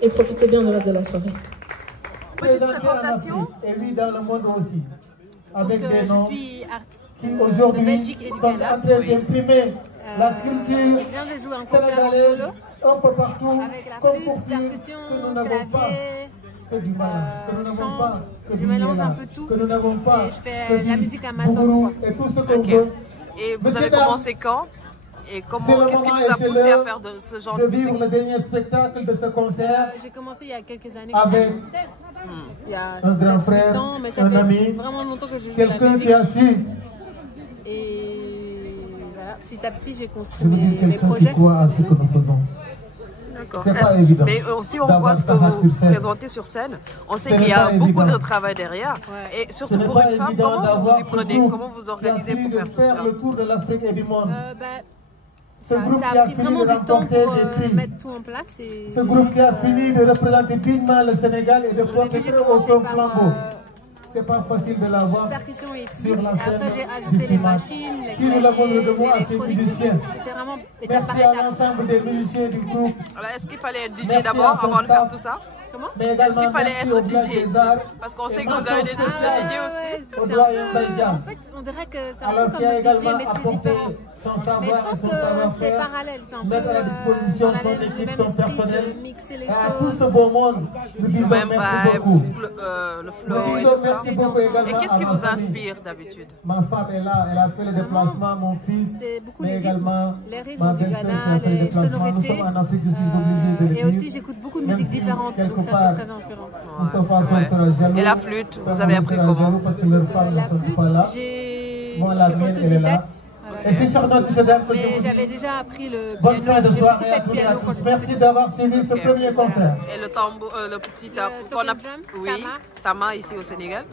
Et profitez bien du reste de la soirée. Petite présentation. Et oui, dans le monde aussi. Avec des noms je suis artiste qui aujourd'hui de Belgique et du sont en Ghana. train d'imprimer la culture Je viens de jouer un concert en sénégalaise solo un peu partout, avec la comme flûte, pour dire percussion, que nous n'avons pas clavier, que du mal, que nous n'avons chant. pas que Je du mélange Niela, un peu tout que nous n'avons pas et je fais que la du musique à ma sauce, Bougourou quoi. et tout ce qu'on Ok. veut. Et vous Monsieur, avez dames, commencé quand? Et c'est comment, le qu'est-ce qui moment vous a et c'est poussé à l'heure faire de ce genre de de vivre musique? le dernier spectacle de ce concert J'ai commencé il y a quelques années. avec Il y a un grand 7-8 frère, ans, mais ça un fait ami, vraiment longtemps que je joue de la quelqu'un musique. qui a su, Et voilà, petit à petit, j'ai je construit veux dire mes quelqu'un qui projets. croit à ce que nous faisons. D'accord. C'est pas évident. Mais aussi, on d'avoir voit ce que Sahar vous sur scène. présentez sur scène. On sait Ce qu'il y n'est a pas beaucoup évident. de travail derrière. Ouais. Et Ce surtout n'est pour pas une femme, évident comment vous d'avoir y ce prenez? groupe Comment vous qui a organisez fini pour de faire tout faire cela? le tour de l'Afrique et du monde. Ce Ça groupe a qui a pris fini vraiment de du temps remporter pour des prix. mettre tout en place. Et Ce groupe qui a fini de représenter dignement le Sénégal et de porter j'ai très haut commencé son par, flambeau. C'est pas facile de l'avoir percussion et sur flûte. la scène Après, j'ai du ajouté les cinéma. machines, les Si nous l'avons, nous claviers, devons à ces l'électronique. musiciens. C'était vraiment étape Merci par à étape. l'ensemble des musiciens du groupe, Alors, est-ce qu'il fallait être DJ Merci d'abord à son avant de faire staff. tout ça? Comment? mais Est-ce également qu'il fallait merci être au Village DJ? des Arts. Parce qu'on sait Et que vous avez des touches de DJ aussi. Au doyen Baïdiam. En fait, on dirait que c'est un Alors peu qui a comme le DJ, également mais c'est apporté différent. son Mais je savoir et pense son que c'est savoir-faire, parallèle, c'est un peu mettre à la disposition dans la son même- équipe, même son esprit personnel. de mixer les Et à tout choses. ce beau monde, nous disons Même merci vibe, beaucoup. le flow Nous et disons tout ça. merci beaucoup également Et qu'est-ce à qui ma vous famille. inspire d'habitude? Ma femme est là, elle a fait le déplacement, mon fils, C'est beaucoup mais les également rythmes ma du belle-sœur qui Ghana, a fait le les déplacement. Nous sonorités. sommes en Afrique, je suis obligé de le dire. Et aussi, j'écoute beaucoup de Même musiques si, différentes, quelque donc ça, part, c'est très inspirant. Moustapha Ouais, Sow ouais. sera jaloux. Et la flûte, vous Sama avez appris sera comment? jaloux parce que leurs femmes ne La sont flûte, pas là. je Moi, suis la mienne, elle est là. autodidacte. Voilà. Et c'est Charlotte, monsieur, dame, que je Mais vous j'avais dis. déjà appris le Bonne piano. fin de J'ai soirée beaucoup à fait de toutes et à piano quand tous. j'étais Merci petite. d'avoir suivi ce Ok. premier concert. Et le tambour, le petit qu'on talking a, drum, oui, Tama ici au Sénégal.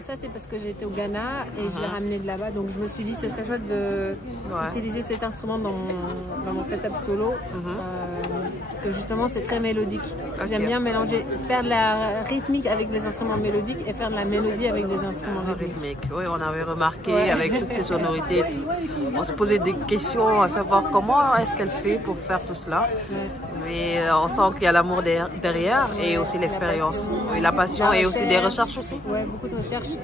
Ça, c'est parce que j'étais au Ghana et je l'ai ramené de là-bas. Donc, je me suis dit, ce serait chouette d'utiliser cet instrument dans mon setup solo. Parce que justement, c'est très mélodique. Ok. J'aime bien mélanger, faire de la rythmique avec des instruments mélodiques et faire de la mélodie avec des instruments rythmiques. Rythmique. Oui, on avait remarqué Ouais. avec toutes ces sonorités, on se posait des questions à savoir comment est-ce qu'elle fait pour faire tout cela. Mais on sent qu'il y a l'amour derrière et aussi l'expérience. Oui, la passion et aussi des recherches aussi. Ouais, beaucoup de recherches.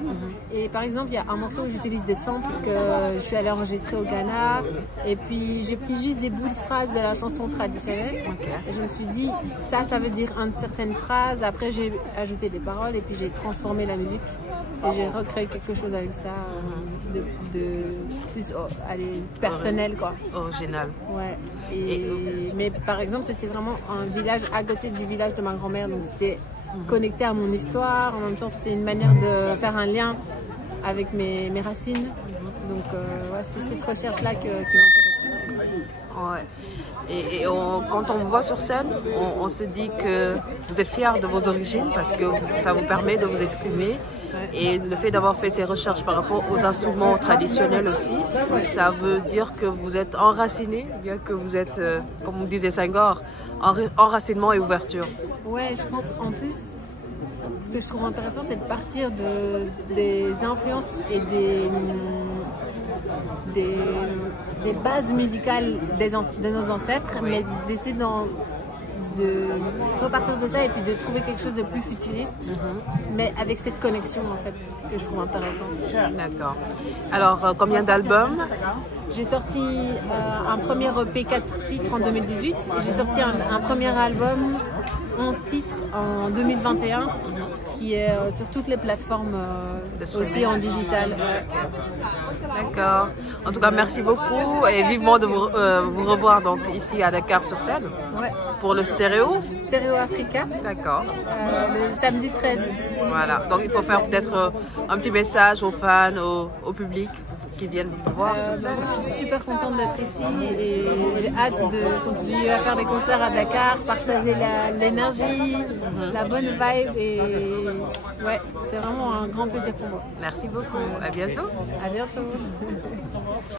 Et par exemple, il y a un morceau où j'utilise des samples que je suis allée enregistrer au Ghana. Et puis, j'ai pris juste des bouts de phrases de la chanson traditionnelle. Ok. Et je me suis dit, ça veut dire une certaine phrase. Après, j'ai ajouté des paroles et puis j'ai transformé la musique. Et j'ai recréé quelque chose avec ça, de plus personnel, quoi. Original. Ouais. Mais par exemple, c'était vraiment un village à côté du village de ma grand-mère, donc c'était connecté à mon histoire. En même temps, c'était une manière de faire un lien avec mes racines. Donc, ouais, c'était cette recherche-là qui m'intéressait. Ouais. Et quand on vous voit sur scène, on se dit que vous êtes fiers de vos origines parce que ça vous permet de vous exprimer. Et le fait d'avoir fait ces recherches par rapport aux instruments traditionnels aussi, ça veut dire que vous êtes enraciné, bien que vous êtes, comme disait Senghor, enracinement et ouverture. Ouais, je pense en plus, ce que je trouve intéressant, c'est de partir des influences et des bases musicales de nos ancêtres, mais d'essayer de repartir de ça et puis de trouver quelque chose de plus futuriste, mais avec cette connexion en fait que je trouve intéressante. D'accord. Alors, combien d'albums? J'ai sorti un premier EP 4 titres en 2018 et j'ai sorti un premier album 11 titres en 2021 qui est sur toutes les plateformes aussi en digital. D'accord. En tout cas, merci beaucoup et vivement de vous revoir donc ici à Dakar sur scène. Ouais. Pour le stéréo. Stéréo Africa. D'accord. Le samedi 13. Voilà. Donc il faut faire peut-être un petit message aux fans, au public qui viennent vous voir sur scène. Je suis super contente d'être ici et j'ai hâte de continuer à faire des concerts à Dakar, partager l'énergie, la bonne vibe et ouais, c'est vraiment un grand plaisir pour moi. Merci beaucoup. À bientôt. À bientôt.